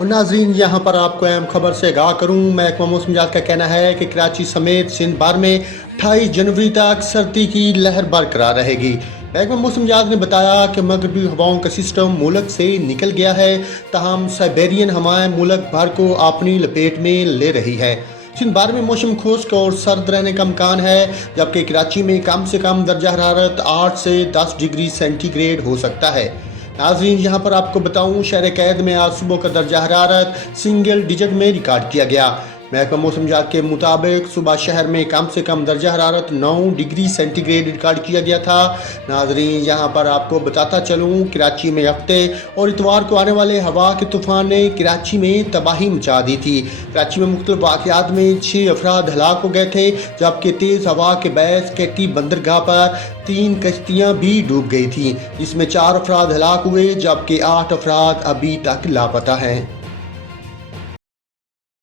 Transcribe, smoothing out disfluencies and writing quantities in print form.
और नाजरीन, यहाँ पर आपको अहम खबर से आगाह करूँ। महकमा मौसमियात का कहना है कि कराची समेत सिंध भर में 28 जनवरी तक सर्दी की लहर बरकरार रहेगी। महकमा मौसमियात ने बताया कि मगरबी हवाओं का सिस्टम मुल्क से निकल गया है, ताहम साइबेरियन हवाएं मुल्क भर को अपनी लपेट में ले रही है। सिंध भर में मौसम खुश्क और सर्द रहने का इम्कान है, जबकि कराची में कम से कम दर्जा हरारत 8 से 10 डिग्री सेंटीग्रेड हो सकता है। नाज़रीन, यहाँ पर आपको बताऊँ, शहर कैद में आज सुबह का दर्जा हरारत सिंगल डिजिट में रिकॉर्ड किया गया। महकमा मौसमियात के मुताबिक सुबह शहर में कम से कम दर्जा हरारत 9 डिग्री सेंटीग्रेड रिकॉर्ड किया गया था। नाज़रीन, यहाँ पर आपको बताता चलूँ, कराची में हफ्ते और इतवार को आने वाले हवा के तूफान ने कराची में तबाही मचा दी थी। कराची में मुख्तलिफ वाक़यात में 6 अफराद हलाक हो गए थे, जबकि तेज़ हवा के बायस केटी बंदरगाह पर 3 कश्तियाँ भी डूब गई थी, जिसमें 4 अफराद हलाक हुए, जबकि 8 अफराद अभी तक लापता हैं।